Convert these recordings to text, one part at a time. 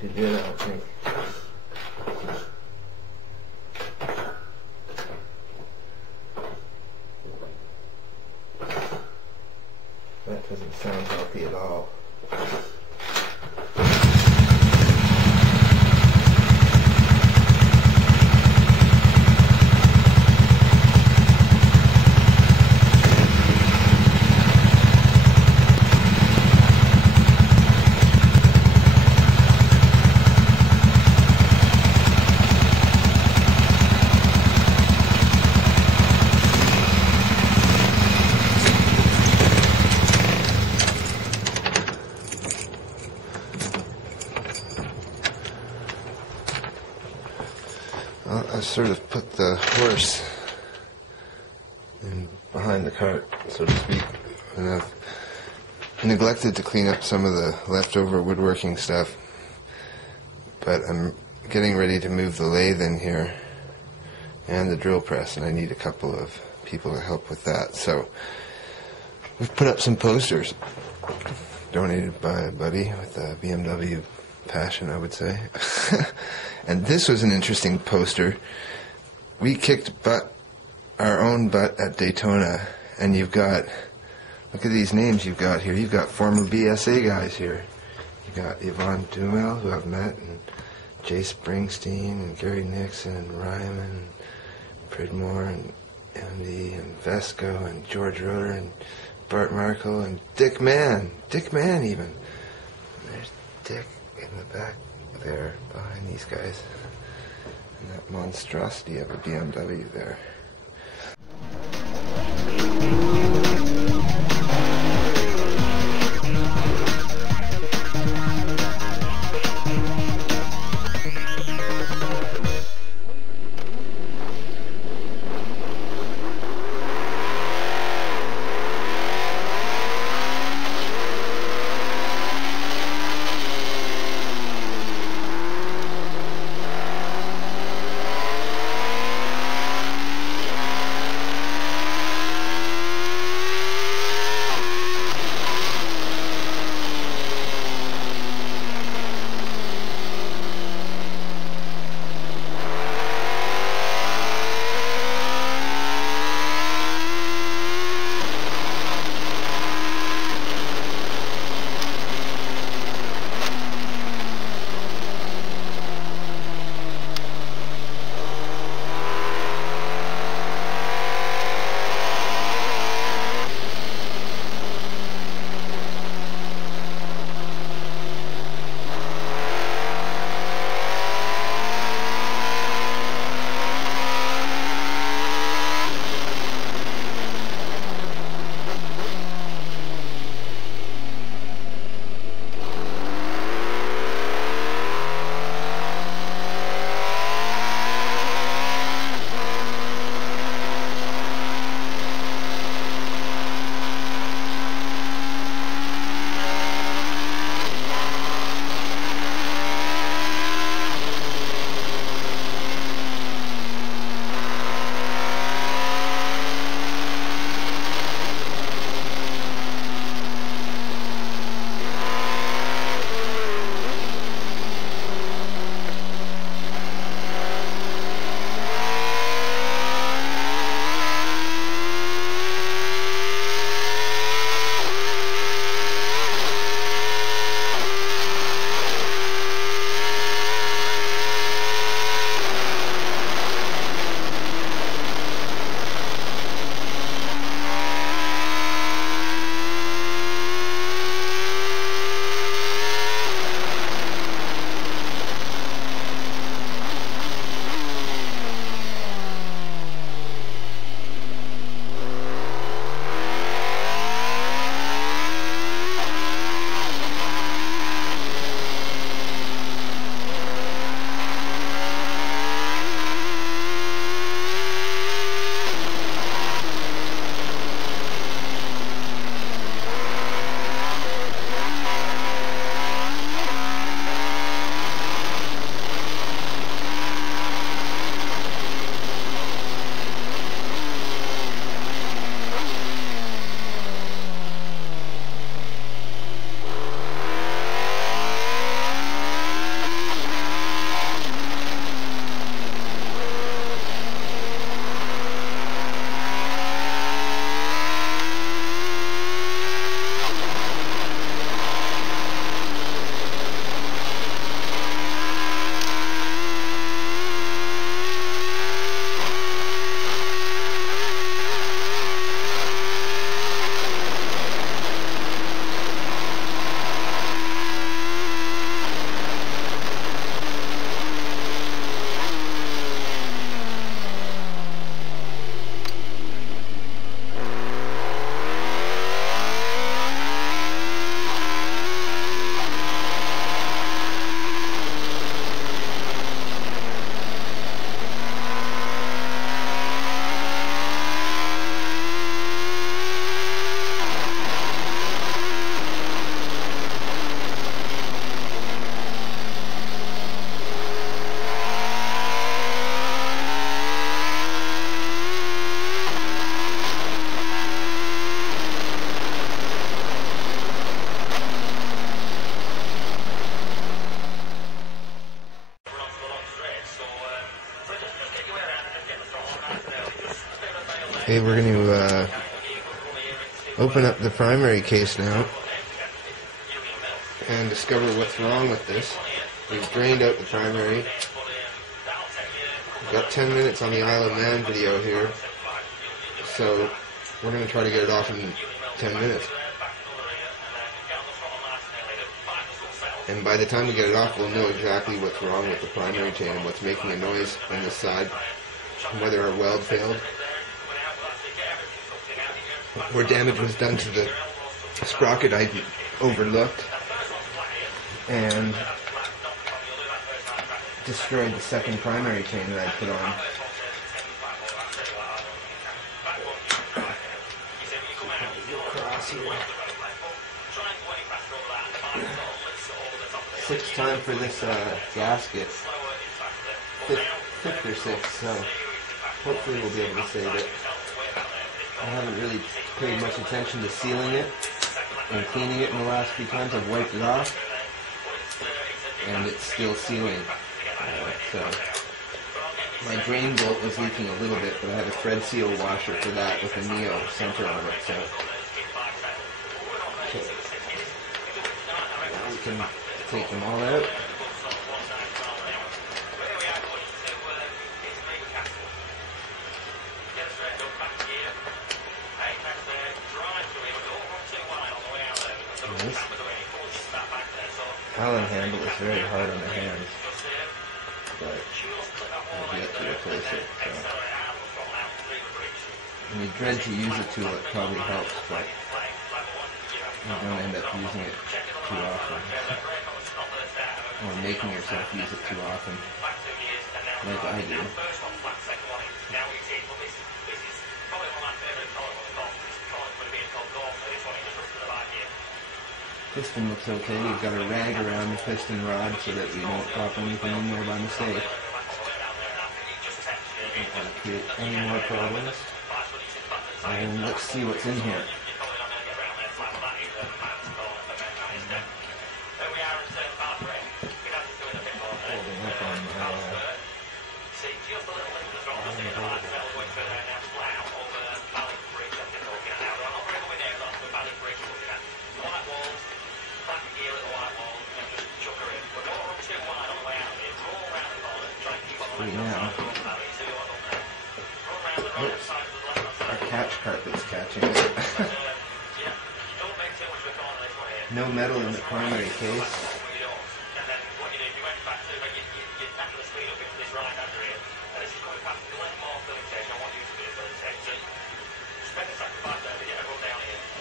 too good, I don't think. That doesn't sound healthy at all. Well, I've sort of put the horse behind the cart, so to speak, and I've neglected to clean up some of the leftover woodworking stuff, but I'm getting ready to move the lathe in here and the drill press, and I need a couple of people to help with that. So we've put up some posters donated by a buddy with a BMW passion, I would say. And this was an interesting poster. We kicked our own butt at Daytona, and you've got, look at these names you've got here. You've got former BSA guys here. You've got Yvonne Dumel, who I've met, and Jay Springsteen, and Gary Nixon, and Ryman, and Pridmore, and Andy, and Vesco, and George Rotor, and Bart Markle, and Dick Mann. Dick Mann, even. And there's Dick in the back there, behind these guys. And that monstrosity of a BMW there. Okay, we're going to open up the primary case now and discover what's wrong with this. We've drained out the primary. We've got 10 minutes on the Isle of Man video here, so we're going to try to get it off in 10 minutes. And by the time we get it off, we'll know exactly what's wrong with the primary chain and what's making a noise on this side, whether our weld failed, where damage was done to the sprocket I overlooked, and destroyed the second primary chain that I put on. Across here. Sixth time for this gasket. Fifth or sixth, so hopefully we'll be able to save it. I haven't really paid much attention to sealing it and cleaning it in the last few times. I've wiped it off, and it's still sealing. So my drain bolt was leaking a little bit, but I have a thread seal washer for that with a Neo center on it. So now we can take them all out. This Allen handle is very hard on the hands, but I've yet to replace it. So. And you dread to use a tool, it probably helps, but you don't end up using it too often, or making yourself use it too often, like I do. Piston looks okay. We've got a rag around the piston rod so that we don't drop anything in there by mistake. Don't want to create any more problems. And let's see what's in here. Now, oops, our catch carpet's catching it. No metal in the primary case.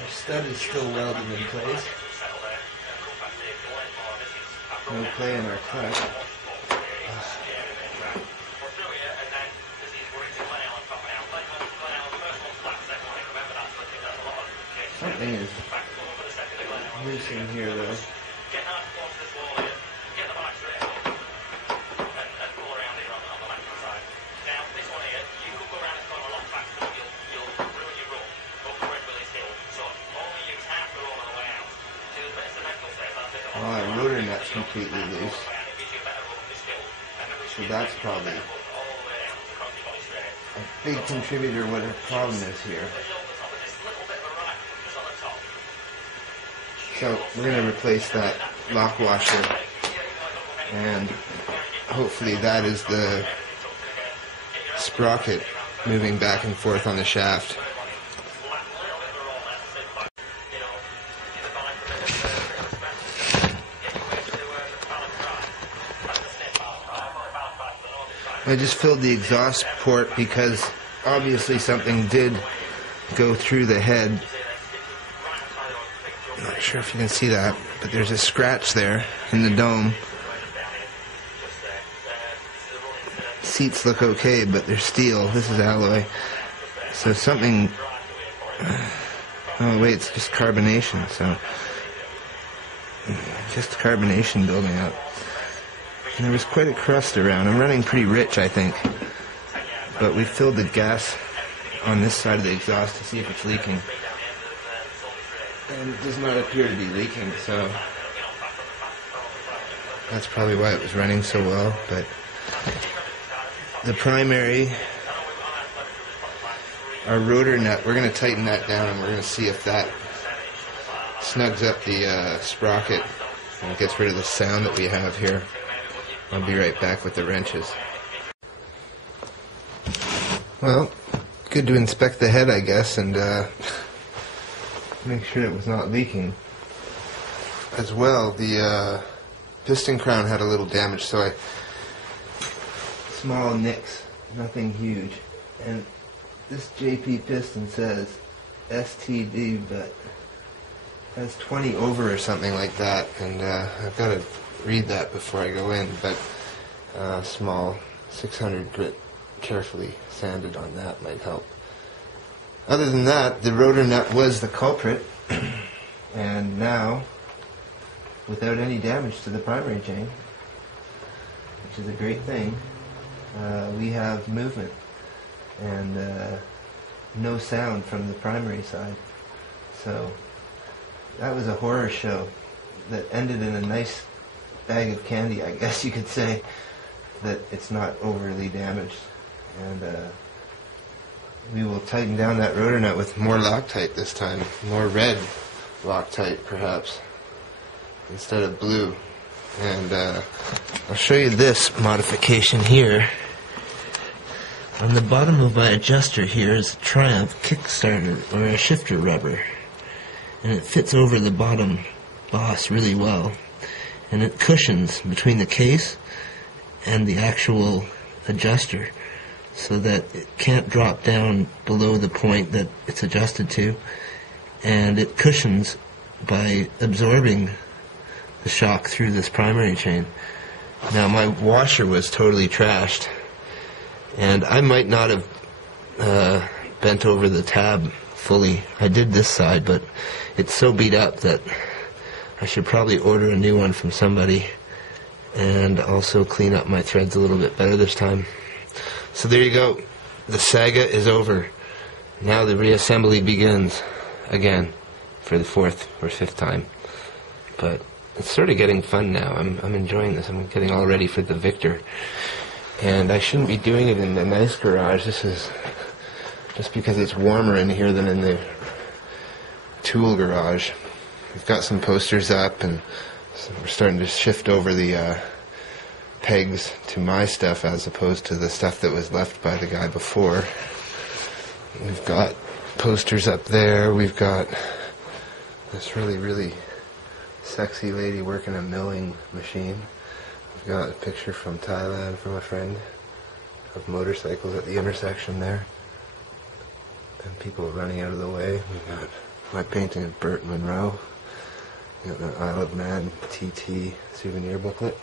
Our stud is still welded in place. No play in our clutch. Something is loose in here though. Oh, our rotor nut's completely loose. So that's probably a big contributor what our problem is here. So we're going to replace that lock washer, and hopefully that is the sprocket moving back and forth on the shaft. I just filled the exhaust port because obviously something did go through the head. Not sure if you can see that, but there's a scratch there in the dome. Seats look okay, but they're steel. This is alloy. So something... Oh wait, it's just carbonation, so... Just carbonation building up. And there was quite a crust around. I'm running pretty rich, I think. But we filled the gas on this side of the exhaust to see if it's leaking. And it does not appear to be leaking, so that's probably why it was running so well. But the primary our rotor nut. We're going to tighten that down, and we're going to see if that snugs up the sprocket and gets rid of the sound that we have here. I'll be right back with the wrenches. Well, good to inspect the head, I guess, and make sure it was not leaking. As well, the piston crown had a little damage, so small nicks, nothing huge. And this JP piston says STD, but has 20 over or something like that, and I've got to read that before I go in, but small 600 grit carefully sanded on that might help. Other than that, the rotor nut was the culprit, and now, without any damage to the primary chain, which is a great thing, we have movement and no sound from the primary side. So that was a horror show that ended in a nice bag of candy, I guess you could say, that it's not overly damaged. And we will tighten down that rotor nut with more Loctite this time, more red Loctite perhaps, instead of blue. And I'll show you this modification here. On the bottom of my adjuster here is a Triumph kickstarter, or a shifter rubber, and it fits over the bottom boss really well, and it cushions between the case and the actual adjuster so that it can't drop down below the point that it's adjusted to, and it cushions by absorbing the shock through this primary chain. Now, my washer was totally trashed, and I might not have bent over the tab fully. I did this side, but it's so beat up that I should probably order a new one from somebody and also clean up my threads a little bit better this time. So there you go. The saga is over. Now the reassembly begins again for the 4th or 5th time. But it's sort of getting fun now. I'm enjoying this. I'm getting all ready for the Victor. And I shouldn't be doing it in the nice garage. This is just because it's warmer in here than in the tool garage. We've got some posters up, and so we're starting to shift over the pegs to my stuff as opposed to the stuff that was left by the guy before. We've got posters up there. We've got this really, really sexy lady working a milling machine. We've got a picture from Thailand from a friend of motorcycles at the intersection there, and people running out of the way. We've got my painting of Burt Monroe. We've got the Isle of Man TT souvenir booklet.